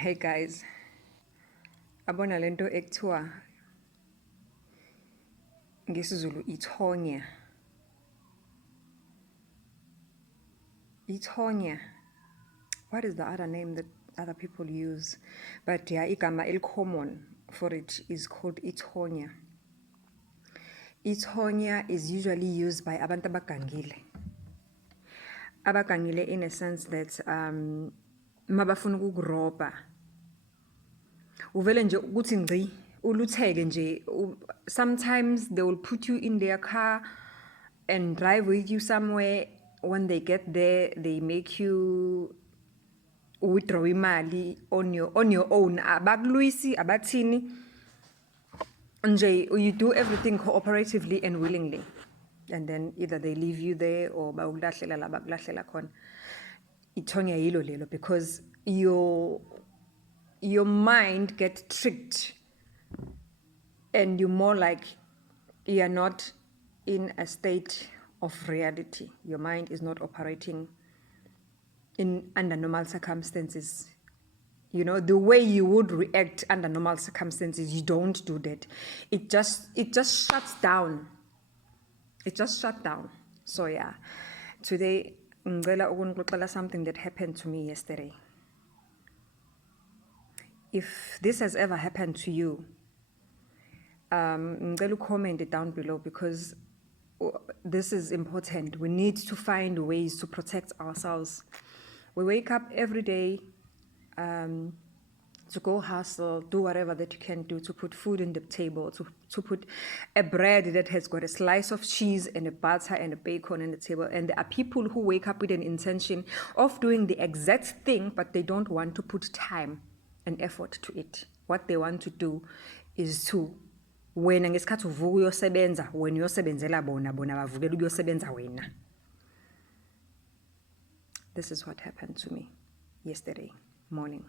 Hey guys, abona lento ekuthiwa ngesizulu ithonya. Ithonya. What is the other name that other people use? But yeah, igama common for it is called ithonya. Ithonya is usually used by abantu abagangile. Abagangile in a sense that mabafuna ukukuroba. Uvele nje ukuthi ngci ulutheke nje. Sometimes they will put you in their car and drive with you somewhere. When they get there, they make you withdraw imali on your own. Abakulwisi abathini nje, you do everything cooperatively and willingly, and then either they leave you there or bakulahlela la bakulahlela khona. Ithonya yilo lelo, because your mind gets tricked and you're more like you are not in a state of reality. Your mind is not operating under normal circumstances. You know, the way you would react under normal circumstances, you don't do that. It just shuts down. It just shut down. So yeah, today ngicela ukunixoxela something that happened to me yesterday. If this has ever happened to you, ngicela comment it down below, because this is important. We need to find ways to protect ourselves. We wake up every day to go hustle, do whatever that you can do to put food on the table, to put a bread that has got a slice of cheese and a butter and a bacon on the table. And there are people who wake up with an intention of doing the exact thing, but they don't want to put time and effort to it. What they want to do is to, wena ngesikhathi uvuka uyosebenza, wena uyosebenzela bona bavukela ukuyosebenza wena. This is what happened to me yesterday morning.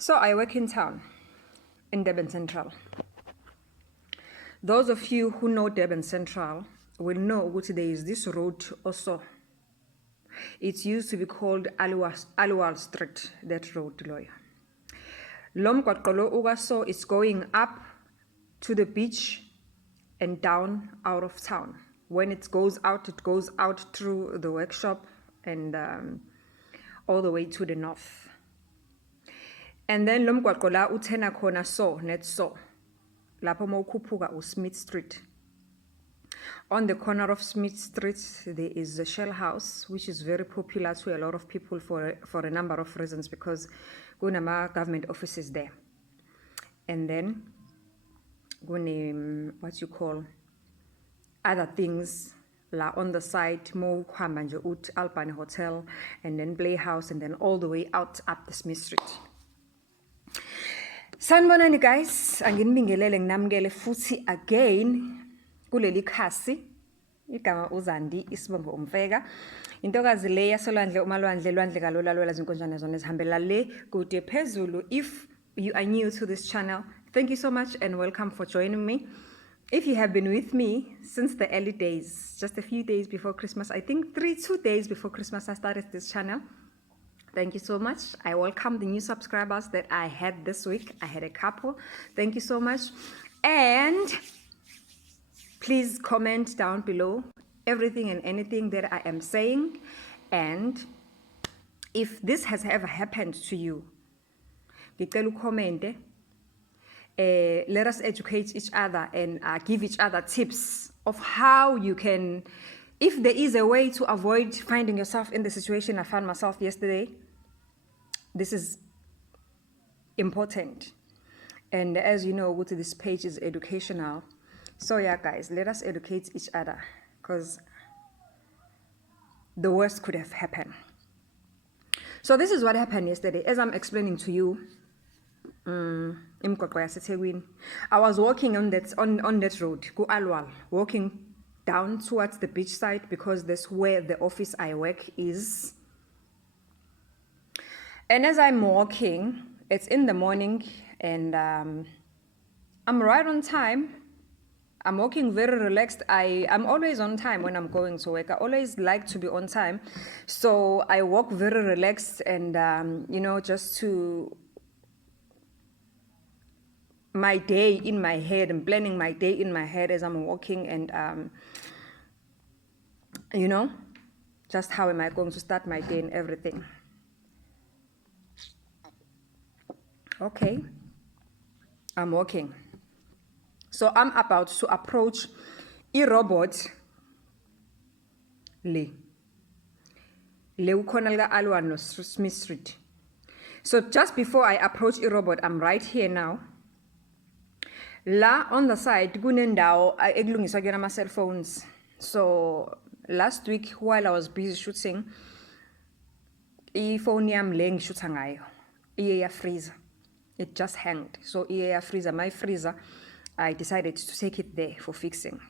So I work in town, in Durban Central. Those of you who know Durban Central will know that there is this road also. It used to be called Aliwal Street, that road, lawyer. Lomgwaqo ugaso is going up to the beach and down out of town. When it goes out through the workshop and all the way to the north. And then lomgwaqo la uthena khona so, net so. Lapho mawukhuphuka uSmith Street. On the corner of Smith Street, there is a Shell House, which is very popular to a lot of people for a number of reasons, because kunama government offices there. And then what you call other things la on the side, more kuhamba nje ut Alpine Hotel, and then Playhouse, and then all the way out up the Smith Street. Sanibonani guys, anginibingelele nginamukele futhi again kuleli khasi. Igama uZandi Isibongo Umfeka. Intokazi le yasolwandle umalwandle lwandle kalola lwela zinkonjane zona ezihambela le kude phezulu. If you are new to this channel, thank you so much and welcome for joining me. If you have been with me since the early days, just a few days before Christmas, I think 2 days before Christmas I started this channel. Thank you so much. I welcome the new subscribers that I had this week. I had a couple. Thank you so much. And please comment down below everything and anything that I am saying. And if this has ever happened to you, let us educate each other and give each other tips of how you can, if there is a way to avoid finding yourself in the situation I found myself yesterday. This is important. And as you know, this page is educational. So yeah, guys, let us educate each other, because the worst could have happened. So this is what happened yesterday. As I'm explaining to you, I was walking on that road, Ku Alwal, walking down towards the beach side because that's where the office I work is. And as I'm walking, it's in the morning, and I'm right on time. I'm walking very relaxed. I'm always on time when I'm going to work. I always like to be on time. So I walk very relaxed and, just to my day in my head. I'm planning my day in my head as I'm walking and, just how am I going to start my day and everything. Okay, I'm walking. So I'm about to approach a robot le ukhona lika Alwan no Smith Street. So just before I approach a robot, I'm right here now. La on the side kunendawo ekulungiswa kuyona ama cell phones. So last week while I was busy shooting, phone yami le ngishutha ngayo iye freezer. It just hanged. So my freezer, I decided to take it there for fixing.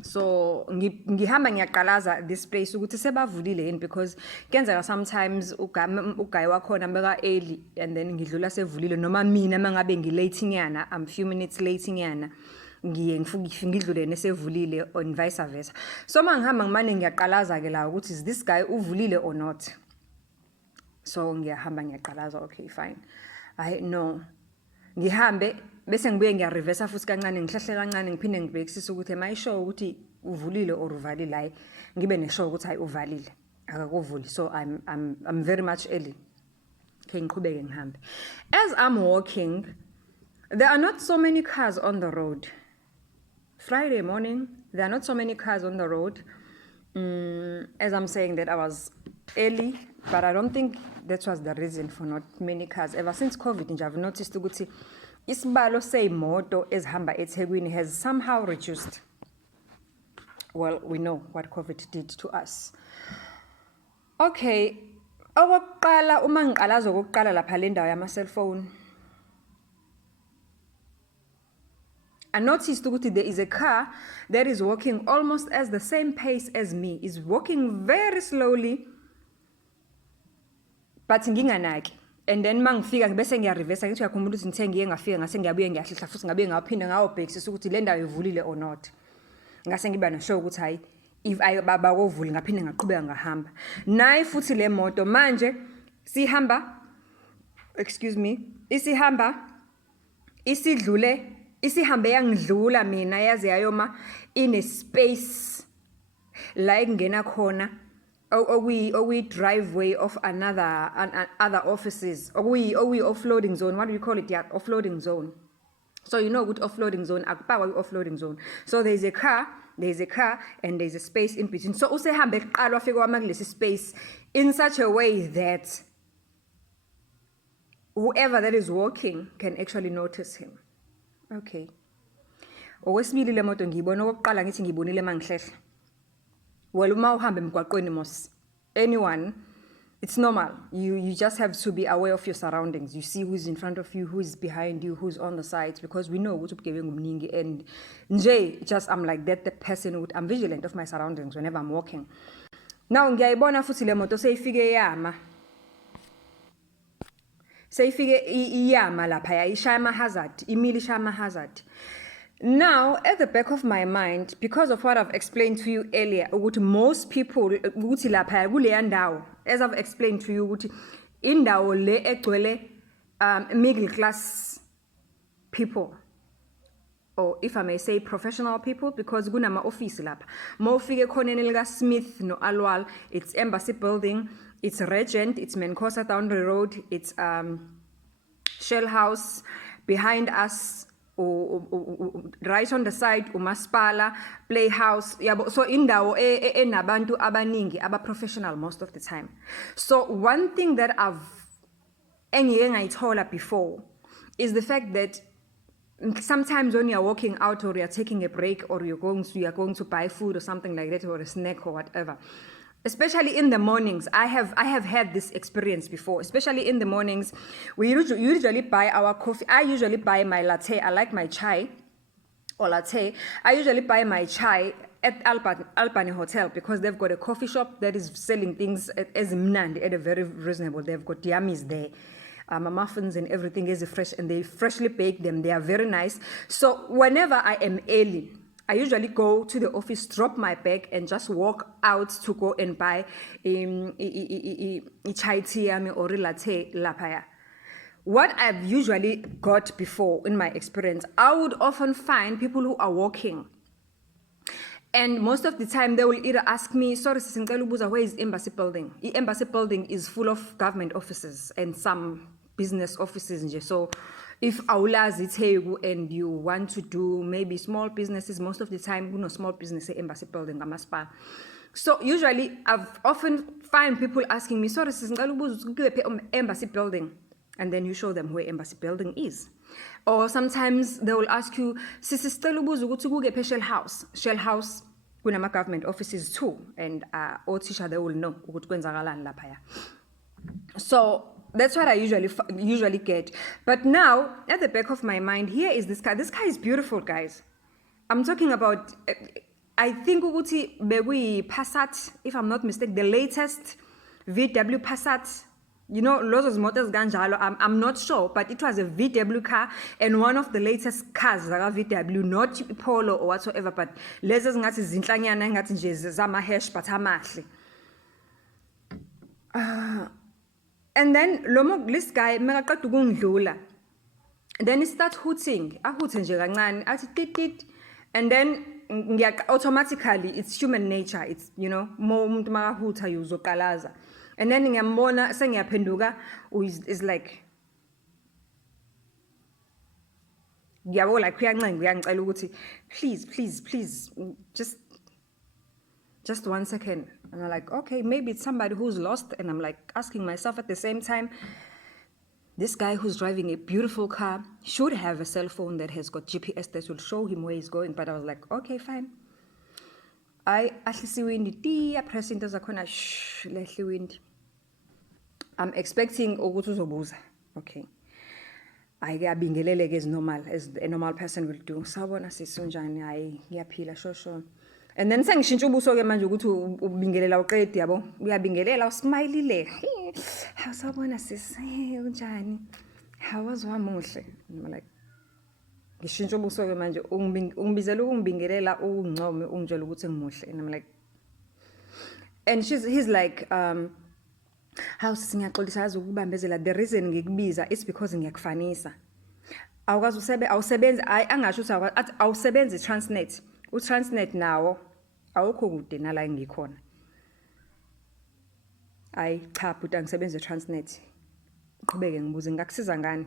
So ngihamba ngiyaqalaza this place ukuthi sebavulile yini, because kenzeka sometimes uguy wakhona beka early and then ngidlula sevulile, noma mina mangabe ngilate nyana, I'm few minutes late nyana, ngiye ngidlule nesevulile and vice versa. So mangihamba ngimane ngiyaqalaza ke la ukuthi is this guy uvulile or not. So ngiyahamba ngiyaqalaza, okay fine. No, ngihambe bese ngibuye ngiyareversa futhi kancane, ngihlahle kancane, ngiphinde ngibhekisise ukuthi am I sure ukuthi uvulile or uvalile, hayi ngibe nesure ukuthi hayi uvalile akakuvuli. So I'm very much early. Okay, ngiqhubeke ngihambe. As I'm walking, there are not so many cars on the road. Friday morning, there are not so many cars on the road. As I'm saying that I was early, but I don't think that was the reason for not many cars. Ever since COVID, I've noticed ukuthi isibalo seyimoto ezihamba eThekwini has somehow reduced. Well, we know what COVID did to us. Okay, okokuqala uma ngiqalaza okokuqala lapha le ndawo yama cell phone, I noticed ukuthi there is a car that is walking almost at the same pace as me. Is walking very slowly, but nginganaki. And then mangifika ngibese ngiyareversa ngithi uyakhumbula ukuthi ngithe ngiye ngafika ngase ngiyabuye ngiyahlihla futhi ngabuye ngaphinda ngawobhekisisa ukuthi le ndawo ivulile or not. Ngase ngiba neshow ukuthi hayi if baba kovuli ngaphinde ngaqhubeka ngahamba. Nayi futhi le moto manje sihamba, isihambe yangidlula mina yaze yayoma in a space like ngena khona we driveway of other offices, we offloading zone. What do you call it? Yeah, offloading zone. So you know what offloading zone, offloading zone. So there's a car, and there's a space in between. So usehambe kuqala wafika wamakulesi space in such a way that whoever that is walking can actually notice him. Okay. Okwesibili le moto ngiyibona okokuqala ngithi ngibonile mangihlehla. Well, uma uhamba emgwaqweni mos, anyone, it's normal. You just have to be aware of your surroundings. You see who's in front of you, who's behind you, who's on the sides, because we know ukuthi ubugebengu buningi, and nje just I'm like that the person I'm vigilant of my surroundings whenever I'm walking. Now ngiyayibona futhi le moto seyifike yama. Seyifike iyama lapha yayishaya ama hazard, imili shaya ama hazard. Now, at the back of my mind, because of what I've explained to you earlier, most people, as I've explained to you, middle class people, or if I may say professional people, because gunama office lapha. Mawufike khona enelika Smith no Alwal, it's Embassy Building, it's Regent, it's Menkosa down the road, it's Shell House behind us. Right on the side umaspala playhouse yabo, so indawo enabantu abaningi aba-professional most of the time. So one thing that engike ngayithola before is the fact that sometimes when you're walking out or you're taking a break or you're going to buy food or something like that, or a snack or whatever, especially in the mornings, I have had this experience before. Especially in the mornings, we usually buy our coffee. I usually buy my latte. I like my chai or latte. I usually buy my chai at Albany Hotel, because they've got a coffee shop that is selling things as mnandi at a very reasonable. They've got yummies there. Muffins and everything is fresh, and they freshly bake them. They are very nice. So whenever I am early, I usually go to the office, drop my bag, and just walk out to go and buy chai tea or latte lapaya. What I've usually got before in my experience, I would often find people who are walking. And most of the time, they will either ask me, sorry, where is Embassy Building? The Embassy Building is full of government offices and some business offices. So if awulazi and you want to do maybe small businesses, most of the time, small business, Embassy Building, so usually, I've often find people asking me, sorry, Embassy Building. And then you show them where Embassy Building is. Or sometimes they will ask you, Shell House. Shell House, kunama government offices too. And all teacher, they will know. So that's what I usually get. But now, at the back of my mind, here is this car. This car is beautiful, guys. I'm talking about, I think Bewi Passat, if I'm not mistaken, the latest VW Passat. Lots of motors ganjalo. I'm not sure, but it was a VW car and one of the latest cars VW, not Polo or whatsoever, but lezes ngathi zinhlanyana ngathi nje zama-hash but amahle. And then this guy mekaqeda ukungidlula. Then he starts hooting. Ahuthe nje kancane athi tit, and then automatically it's human nature. It's more umuntu makahutha uzoqalaza. And then ngiyambona sengiyaphenduka is like ngiyabo like uyangicela ukuthi please just 1 second. And I'm like, okay, maybe it's somebody who's lost. And I'm like asking myself at the same time, this guy who's driving a beautiful car should have a cell phone that has got GPS that will show him where he's going. But I was like, okay, fine. I press into zakhona lehle wind. I'm expecting ukuthi uzobuza. Okay. I ngiyabingelele as normal as a normal person will do. Sawubona sisonjani? Hayi ngiyaphila shosho. And then sengishintsha ubuso ke manje ukuthi ubingelela uqedi yabo. Uyabingelela usmilele. Sawubona sis. Unjani? How was wamuhle? I'm like ngishintsha ubuso ke manje ungibizela ukungibingelela ungcome ungitshela ukuthi ngimuhle. And I'm like, and he's like how singaxolisa ukubambezela, the reason ngikubiza it's because ngiyakufanisa. Awukazi awusebenzi angasho ukuthi awusebenzi Transnet. Transnet nawo awukho kude nala ngikhona. Cha but angisebenzi Transnet. Uqhubeke ngibuze ngakusiza ngani?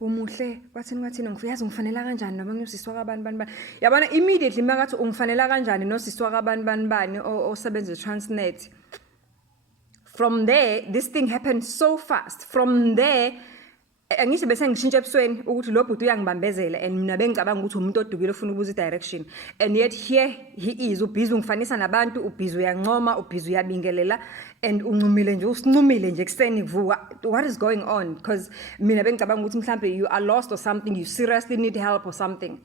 Umuhle wathini ngiyazi ngifanela kanjani noma ngiyosiswa kabani. Yabona immediately makathi ungifanela kanjani nosiswa kabani osebenza Transnet. From there, this thing happened so fast. From there, angisho bese ngishintsha ebusweni ukuthi lo bhuti uyangibambezela and mina bengicabanga ukuthi umuntu odukile ofuna ukubuza direction. And yet here he is ubhizi ungifanisa nabantu, ubhizi uyancoma, ubhizi uyabingelela and uncumile nje usincumile nje ekseni kuvuka. What is going on? Because mina bengicabanga ukuthi mhlambe you are lost or something, you seriously need help or something.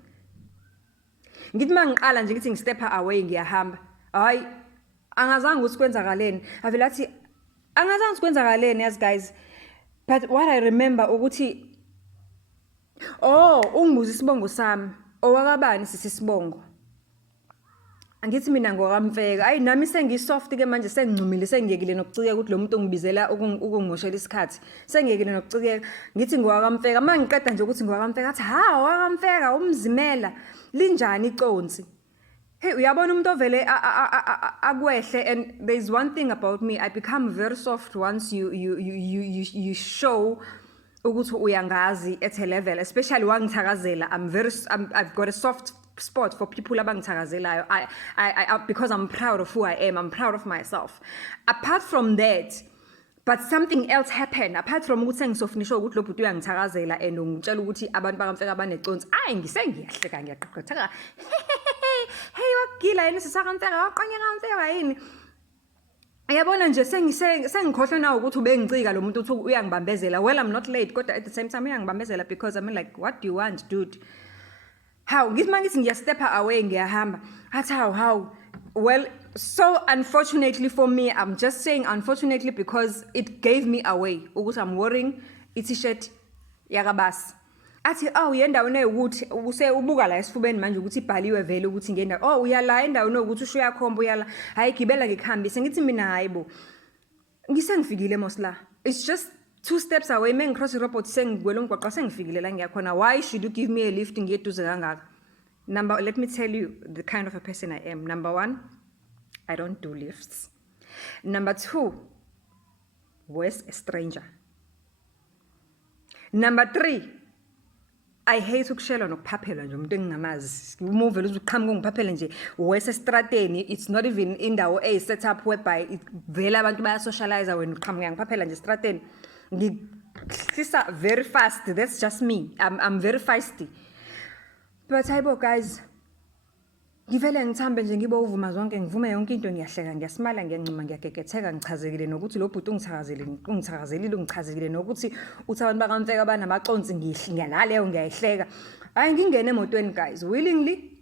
Ngithi mangiqala nje ngithi ngistep away ngiyahamba. Hayi angazange ukuthi kwenzakaleni. Avela athi angazange ukuthi kwenzakaleni as guys. But what I remember ukuthi ungibuza isibongo sami owakabani sisibongo. Angithi mina ngokamfeka ayi nami sengisoft ke manje sengicumile sengiyekile nokucikeka ukuthi lo muntu ongibizela ukungimoshela isikhathi sengiyekile nokucikeka ngithi ngokamfeka mangiqeda nje ukuthi ngokamfeka athi wakamfeka umzimela linjani iconsi. Hey, uyabona umuntu ovele akwehle, and there's one thing about me, I become very soft once you show ukuthi uyangazi at a level, especially wangithakazela. I've got a soft spot for people abangithakazelayo. I because I'm proud of who I am, I'm proud of myself. Apart from that, but something else happened. Apart from ukuthi sengisofunisho ukuthi lo bhuti uyangithakazela and ungitshela ukuthi abantu bakamfeka baneconsi, ngisengiyahleka ngiyaqaqatheka. Hey wakugila yini sisakamfeka waqanya kamfeka yini? Yabona nje sengikhohlwe nawo ukuthi ubengicika lo muntu uthi uyangibambezela. Well, I'm not late, but at the same time uyangibambezela because I mean like, what do you want, dude? How? Ngithi mangithi ngiyastep away ngiyahamba. Athi how? Well, so unfortunately for me, I'm just saying unfortunately because it gave me away. Ukuthi I'm wearing i-t-shirt yakabasi. Athi uyendaweni ewukuthi ubuka la esifubeni manje ukuthi ibhaliwe vele ukuthi ngenda. Uyala endaweni ukuthi usho uyakhomba uyala. Hayi gibela ngikhambise ngithi mina hayibo. Ngisengifikile mosla. It's just 2 steps away mengicross irobot sengigwele umgwaqo sengifikile la ngiyakhona. Why should you give me a lift ngiyeduze kangaka? Let me tell you the kind of a person I am. Number 1, I don't do lifts. Number 2, where's a stranger? Number 3, I hate ukushela nokuphaphela nje umuntu engingamazi. Umuvela uzuqhamuka ngiphaphele nje wesestrateni. It's not even indawo set up whereby vele abantu baya socialize wena uqhamuka ngiphaphela nje estrateni. Ngihlisa very fast. That's just me. I'm very feisty. But hayibo guys, ngivele ngithambe nje ngibe uvuma zonke ngivume yonke into ngiyahleka ngiyasimala ngiyancuma ngiyagegetheka ngichazekile nokuthi lo bhuti ungithakazelile ungichazekile nokuthi uthi abantu bakamfeka banamaconsi ngiyalaleyo ngiyayihleka. Hayi ngingene emotweni guys willingly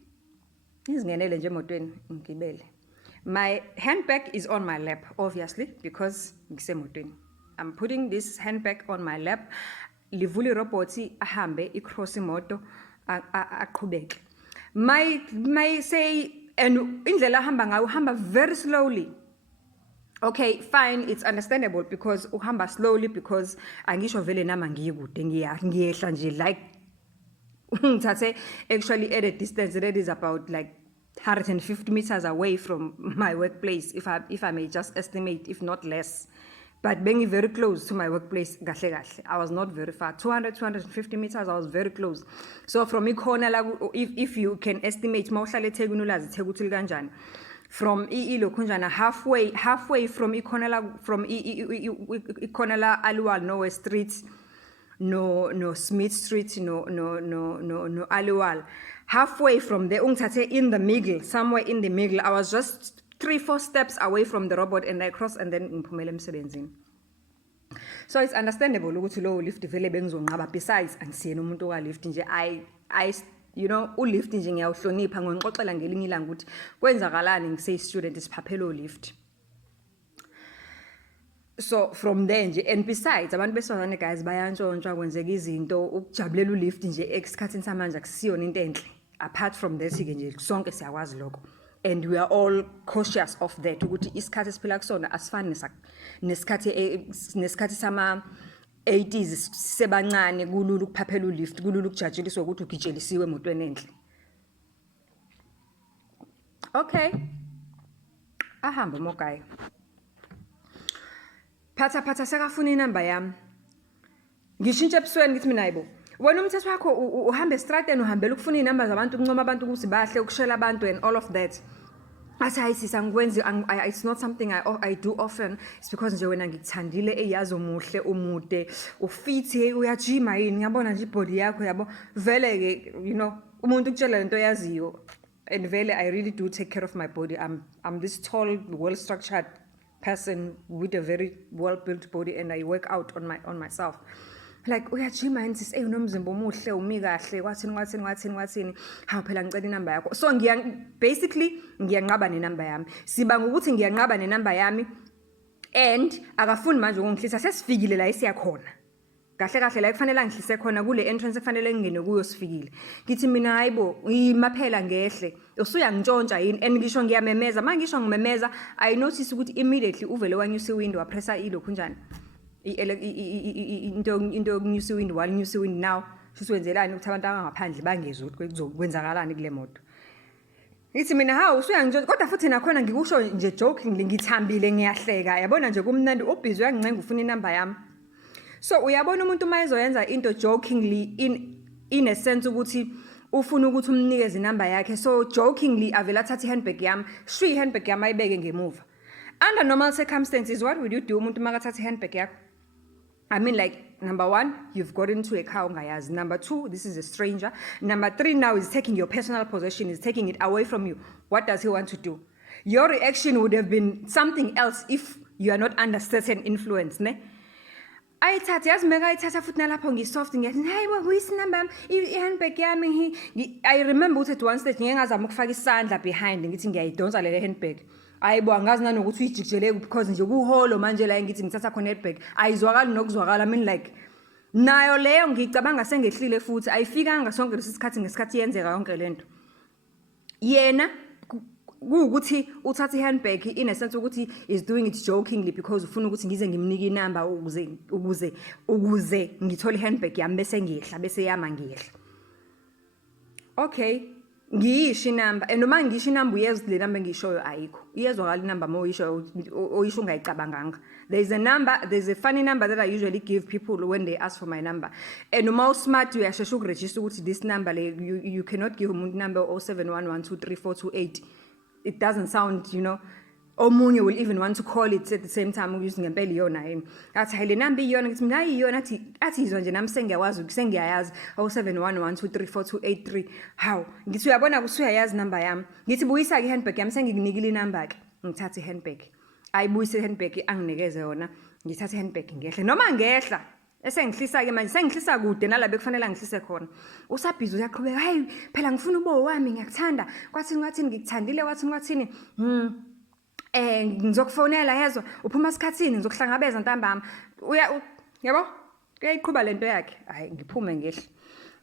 ngizingenele nje emotweni ngibele. My handbag is on my lap obviously because ngisemotweni. I'm putting this handbag on my lap. Livuli roboti ahambe icross imoto aqhubeke. My say and indlela hamba ngayo hamba very slowly. Okay, fine, it's understandable because uhamba slowly because angisho vele nama ngiyikude ngiyehla nje like ngithathe actually at a distance that is about like 150 meters away from my workplace if I may just estimate, if not less. But being very close to my workplace, I was not very far. 250 meters, I was very close. So from corner, if you can estimate, from halfway from corner Alual, no street, no Smith Street, no Alual. Halfway from there, in the middle, somewhere in the middle, I was just 3-4 steps away from the robot and I cross and then ngiphumela emsebenzini. So it's understandable ukuthi lo lift vele bengizonqaba. Besides angisiyena umuntu oka lift nje I you know ulift nje ngiyawuhlonipha ngonixoxela ngelinye ilanga ukuthi kwenzakalani ngise student isiphaphelo lift. So from there nje and besides abantu besifazane guys bayantshontshwa kwenzeka izinto ukujabulela ulift nje esikhathini samanje akusiyona into enhle. Apart from this ke nje sonke siyakwazi lokho. And we are all cautious of that ukuthi isikhathi esiphila kusona asifani nesikhathi sama 80s sebancane kulula ukuphaphela ulift kulula ukujatsheliswa ukuthi ugijelisiwe emotweni enhle. Okay, ahamba mogayi phatha sekafuna inamba yami ngishintshe ebusweni ngithi mina hayibo wena umthetho wakho uhamba estrateni uhambela ukufuna inamba zabantu ukuncoma abantu ukuthi bahle ukushela abantu and all of that. It's not something I do often. It's because nje wena ngikuthandile eyazi omuhle umude ufit uyajima yini ngiyabona nje ibody yakho yabo vele ke you know umuntu ukutshela lento yaziyo and vele I really do take care of my body. I'm this tall, well structured person with a very well built body and I work out on myself. Like uyajima yini unomzimba omuhle umi kahle wathini ha phela ngicela inamba yakho. So basically ngiyanqaba nenamba yami. Siba ngokuthi ngiyanqaba nenamba yami and akafuni manje ukungihlisa sesifikile la isiyakhona. Kahle la kufanele ngihlise khona kule entrance kufanele ngene kuyo sifikile. Ngithi mina hayibo imaphela ngehle. Usuyangintshontsha yini and ngisho ngiyamemeza mangisho ngimemeza I notice ukuthi immediately uvele wanyusa iwindow wapressa ilokhu njani. Into nyusi wind while nyusi wind now sisiwenzelani ukuthi abantu abangaphandle bangezwe ukuthi kuzokwenzakalani kule moto. Ngithi mina usuyangitshela kodwa futhi nakhona ngikusho nje jokingly ngithambile ngiyahleka yabona nje kumnandi ubhizi uyangincenga ufuna inamba yami. So uyabona umuntu mayezoyenza into jokingly in a sense ukuthi ufuna ukuthi umnikeze inamba yakhe so jokingly avela thatha handbag yami shwi handbag yami ayibeke ngemuva. Under normal circumstances what would you do umuntu makathatha handbag yakho? I mean, like, number 1, you've got into a car ungayazi. Number 2, this is a stranger. Number 3, now is taking your personal possession, is taking it away from you. What does he want to do? Your reaction would have been something else if you are not under certain influence, ne? ayithatha yazi meka ayithatha futhi nalapho ngisoft ngiyathi hayibo kuyisi number yami i-handbag yami I remember ukuthi at one stage ngeke ngazama ukufaka isandla behind ngithi ngiyayidonsa lele handbag ayibo angazi nanokuthi uyijikijele because nje kuholo manje la ngithi ngithatha khona handbag ayizwakali nokuzwakala I mean like nayo leyo ngicabanga sengehlile futhi ayifikanga sonke lesikhathi ngesikhathi yenzeka yonke lento yena ukuthi uthatha ihandbag in a sense ukuthi is doing it jokingly because ufuna ukuthi ngize ngimnike inamba ukuze ngithole ihandbag yami bese ngihla bese yama ngihla okay ngiyisho inamba noma ngisho inamba uyezwa le number ngishoyo ayikho iyezwakala inamba moyisho oyisho ungayicabanganga there's a funny number that I usually give people when they ask for my number and noma smart uyashesha ukuregister ukuthi this number you cannot give umuntu number 0711234228 it doesn't sound omunye will even want to call it at the same time using ngempela iyona yini athi hayi le number iyona ngithi mina iyona athi izwa nje nami sengiyayazi 0711234283 how ngithi uyabona kusuyayazi number yami ngithi buyisa ke handbag yami sengikunikile inumber ke ngithatha ihandbag ayibuyise ihandbag anginikeze yona ngithatha ihandbag ngehle noma ngehla esengihlisa ke manje sengihlisa kude nalabe kufanele ngihlise khona usabhizi uyaqhubeka hey phela ngifuna ubo wami ngiyakuthanda kwathi ngikuthandile kwathi ngizokufonela yezwa uphuma esikhatsini ngizokuhlangabeza ntambama yabo kuyayiqhuba lento yakhe hayi ngiphume ngehle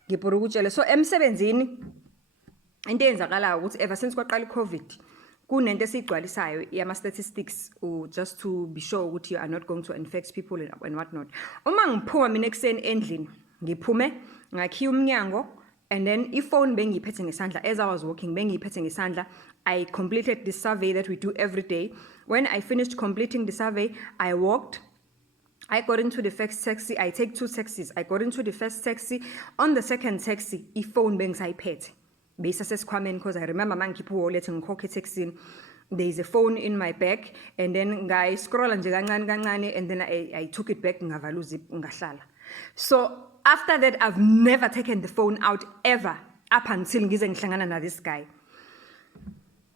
ngibhura ukutshela so emsebenzini into eyenzakalayo ukuthi ever since kwaqala iCovid kunento esiyigcwalisayo yama statistics just to be sure ukuthi you are not going to infect people and what not uma ngiphuma mina ekseni endlini ngiphume ngakhiya umnyango and then iphone bengiyiphethe ngesandla as I was walking bengiyiphethe ngesandla I completed this survey that we do every day when I finished completing the survey I walked I got into the first taxi I take 2 taxis I got into the first taxi on the second taxi iphone bengisayiphethe besasesikhwameni because I remember mangikhipha wallet ngikhokhe taxini there is a phone in my bag and then I scroll nje kancane and then I took it back ngavala uzip ngahlala so after that I've never taken the phone out ever up until ngize ngihlangana na this guy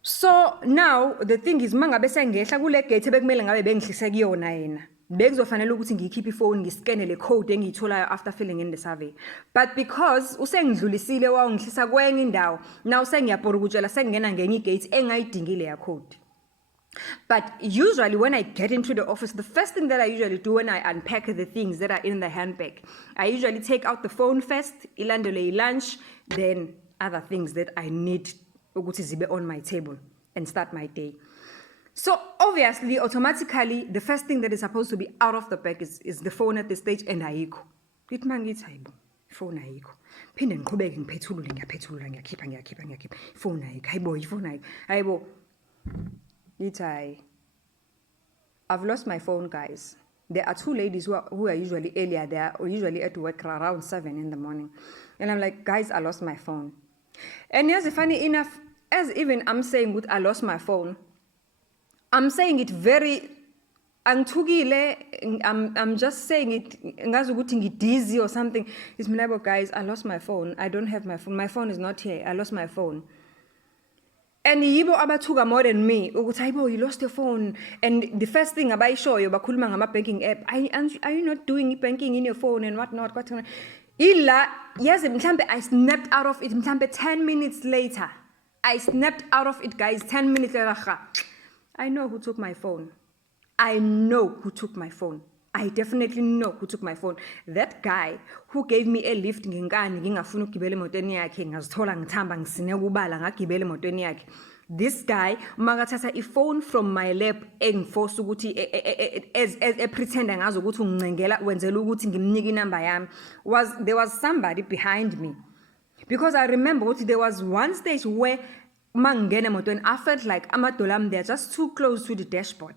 so now the thing is mangabe sengehla kule gate bekumele ngabe bengihlise kuyona yena bekuzofanele ukuthi ngikhiphe iphone ngiscanne le code engiyitholayo after filling in the survey but because usengidlulisile wangihlisa kwenye indawo now sengiyabhora ukutshela sengena ngenye igate engayidingile ya code but usually when I get into the office the first thing that I usually do when I unpack the things that are in the handbag I usually take out the phone first ilandele lunch then other things that I need ukuthi zibe on my table and start my day so obviously automatically the first thing that is supposed to be out of the bag is the phone at this stage and ayikho lithi mangithi hayibo phone ayikho phinde ngiqhubeke ngiphethulule ngiyakhipha phone ayikho hayibo iphone ayikho hayibo lithi I've lost my phone guys there are 2 ladies who are usually earlier they are usually at work around 7 in the morning and I'm like guys I lost my phone and yes funny enough as even I'm saying good I lost my phone I'm saying it very angithukile I'm just saying it ngazi ukuthi ngidizzy or something it's mina guys I lost my phone I don't have my phone is not here I lost my phone and yibo abathuka more than me ukuthi hayibo you lost your phone and the first thing abayishoyo bakhuluma ngama banking app are you not doing banking in your phone and what not kwathi illa yazi mhlambe I snapped out of it mhlambe 10 minutes later I snapped out of it guys 10 minutes later I know who took my phone I know who took my phone I definitely know who took my phone that guy who gave me a lift ngenkani ngingafuna ukugibela emotweni yakhe ngazithola ngithamba ngisine kubala ngagibela emotweni yakhe this guy makathatha iphone from my lap engiforce ukuthi as pretend ngazo ukuthi ungincengela wenzela ukuthi ngimnike inamba yami there was somebody behind me because I remember there was one stage where mangena emotweni I felt like amadola am they're just too close to the dashboard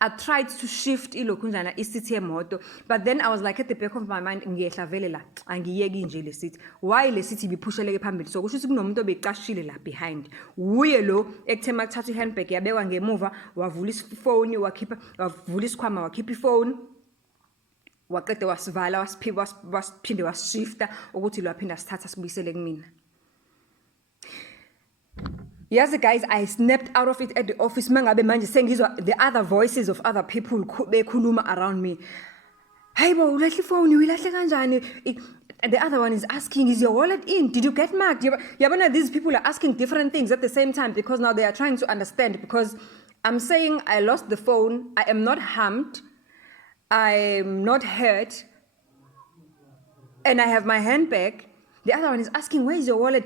I tried to shift ilokhunjana isithi emoto but then I was like at the back of my mind ngiyehla vele la angiyeki nje lesithi why lesithi bipusheleke phambili so kusho ukuthi kunomuntu obeqashile la behind uye lo ekuthema ukuthatha ihandbag yabekwa ngemuva wavula ifone wavula isikhwama wakhipha ifone waqede wasivala wasiphinde wasishifta ukuthi lo aphinda sithatha sibuyisele kumina Yes, guys, I snapped out of it at the office. Mangabe manje sengizwa the other voices of other people bekhuluma around me. Hey bo, ulahle phone, uyilahle kanjani? The other one is asking, is your wallet in? Did you get marked? Yabona, these people are asking different things at the same time because now they are trying to understand, because I'm saying I lost the phone, I am not harmed, I'm not hurt, and I have my handbag. The other one is asking, where is your wallet?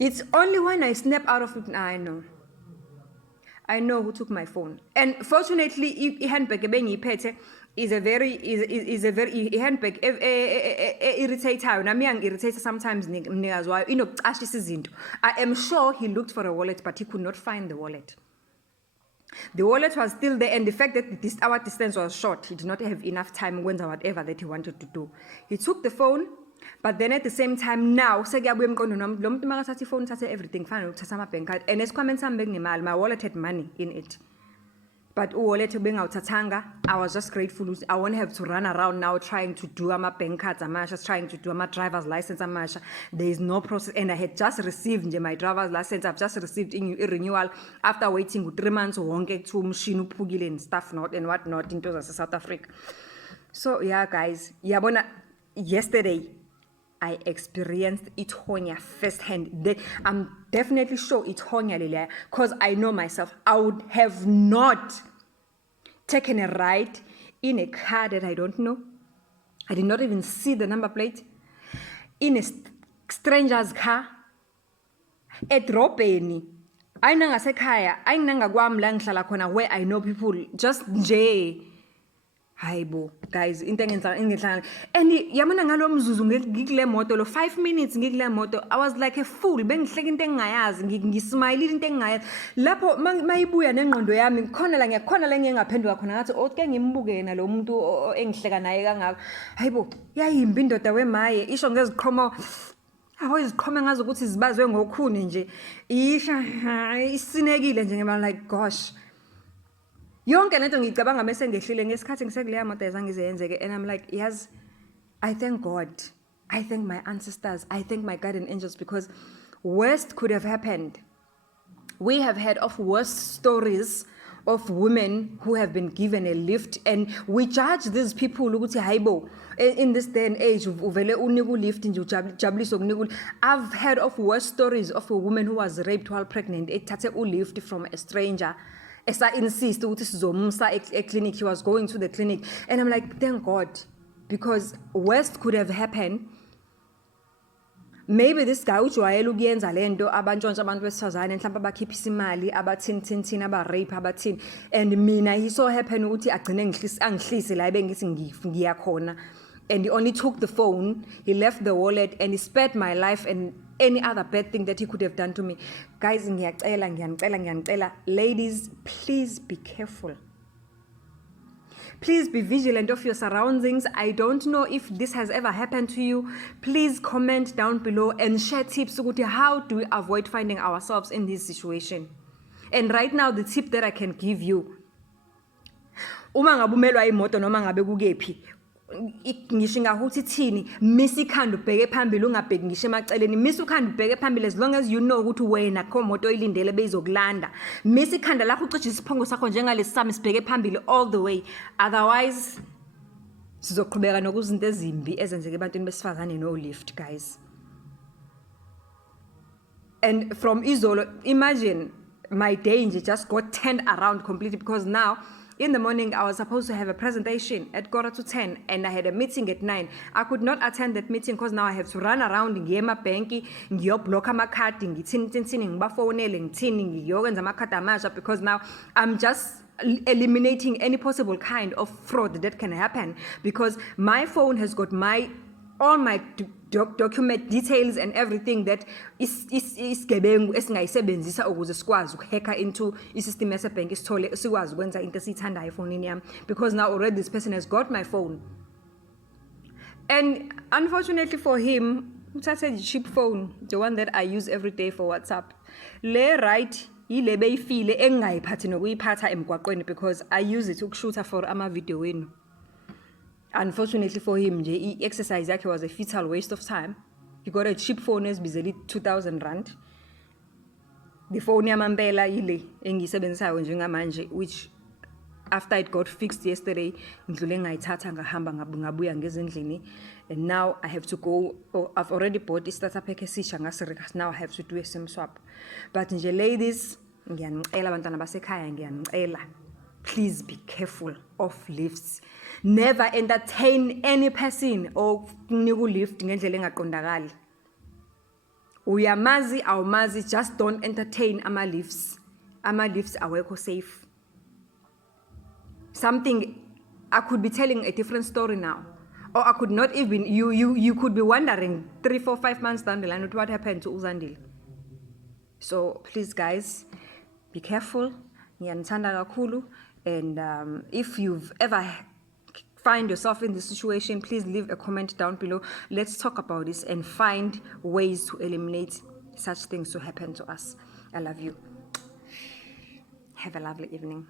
It's only when I snap out of it, I know who took my phone. And fortunately, handbag is a very handbag irritator. Nami irritator sometimes I am sure he looked for a wallet, but he could not find the wallet. The wallet was still there, and the fact that our distance was short, he did not have enough time when whatever that he wanted to do. He took the phone, but then at the same time now, phone, everything, bank card, and my wallet had money in it. But wallet being out tatanga, I was just grateful. I won't have to run around now trying to do my bank cards, just trying to do my driver's license. There is no process, and I had just received my driver's license. I've just received in renewal after waiting 3 months to machine pugile and stuff not and whatnot into South Africa. So yeah, guys, yesterday I experienced thonya firsthand. I'm definitely sure thonya lile, because I know myself. I would have not taken a ride in a car that I don't know. I did not even see the number plate. In a stranger's car. Edrobheni. Ayinangasekhaya, ayinangakwami la ngihlala khona where I know people. Just nje. Hayibo, guys, into engihlala. And yamana ngalo mzuzu ngikule moto lo 5 minutes ngikule moto. I was like a fool. Bengihleka into engingayazi, ngismile into engingayazi. Lapho mayibuya nengqondo yami khona la ngiyengaphendula khona ngathi oke ngimbuke yena lo muntu engihleka naye kangaka. Hayibo, yayimbi indoda wemaye isho ngeziqhomo. Iziqhome ngazi ukuthi zibazwe ngokhuni nje. Isinekile nje ngema like gosh. Yonke lento ngicabanga bese ngehlile ngesikhathi ngisekuleya moto ezangize yenzeke, and I'm like, yes, I thank God, I thank my ancestors, I thank my guardian angels, because worst could have happened. We have heard of worse stories of women who have been given a lift, and we judge these people ukuthi hayibo in this day and age uvele unika lift nje ujabuliso kunika. I've heard of worse stories of a woman who was raped while pregnant, ethathe lift from a stranger. As I insist ukuthi sizomsa clinic, he was going to the clinic, and I'm like, thank God, because worst could have happened. Maybe this guy ujwayele ukuyenza lento abantshontsha abantu besifazane mhlawumbe abakhiphisa imali abathini aba-rape abathini, and mina he so happen ukuthi agcine angihlise la bengithi ngiyakhona, and he only took the phone, he left the wallet, and he spared my life and any other bad thing that he could have done to me. Guys, ngiyacela, ladies, please be careful. Please be vigilant of your surroundings. I don't know if this has ever happened to you. Please comment down below and share tips ukuthi how do we avoid finding ourselves in this situation. And right now, the tip that I can give you, uma ngabe umelwa imoto noma ngabe kukephi, ngisho ngahuthi thini, misa ikhanda ubheke phambili ungabheki ngisho emaceleni, misa ukhanda ubheke phambili as long as you know ukuthi wena kho moto oyilindele beyizokulanda, misa ikhanda lakho ucishe isiphongo sakho njengalesi sami sibheke phambili all the way, otherwise sizoqhubeka nokuzinto ezimbi ezenzeke ebantwini besifazane no lift, guys. And from izolo, imagine my day just got turned around completely, because now in the morning, I was supposed to have a presentation at 9:45, and I had a meeting at 9. I could not attend that meeting because now I have to run around ngiye emabhenki, ngiyoblock amakhadi, ngithini ngibafonele, ngithini ngiyokwenza amakhadi amasha, because now I'm just eliminating any possible kind of fraud that can happen, because my phone has got all my document details and everything that is gebengu esingayisebenzisa ukuze sikwazi ukuhacka into isystem yasebhenki sithole sikwazi ukwenza into esiyithandayo efonini yami, because now already this person has got my phone. And unfortunately for him, uthathe the cheap phone, the one that I use every day for WhatsApp. Le right yile beyifile engayiphathi nokuyiphatha emgwaqweni, because I use it ukushoota for ama video wenu. Unfortunately for him, the exercise yakhe was a fatal waste of time. He got a cheap phone esibizeli 2,000 rand. The phone yamampela yile engiyisebenzisayo njengamanje, which after it got fixed yesterday, ngidlule ngayithatha ngahamba ngabuya ngezindlini, and now I have to go, I've already bought i-starter pack esisha ngasireka, now I have to do a SIM swap. But nje ladies, ngiyanicela abantwana basekhaya, ngiyanicela, please be careful of lifts. Never entertain any person or kunika lift ngendlela engaqondakali. Uyamazi awumazi, just don't entertain ama-lifts. Ama-lifts awekho safe. Something, I could be telling a different story now. Or I could not even, you could be wondering 3, 4, 5 months down the line what happened to Uzandile. So please guys, be careful. Ngiyanithanda kakhulu. And if you've ever find yourself in this situation, please leave a comment down below. Let's talk about this and find ways to eliminate such things to happen to us. I love you. Have a lovely evening.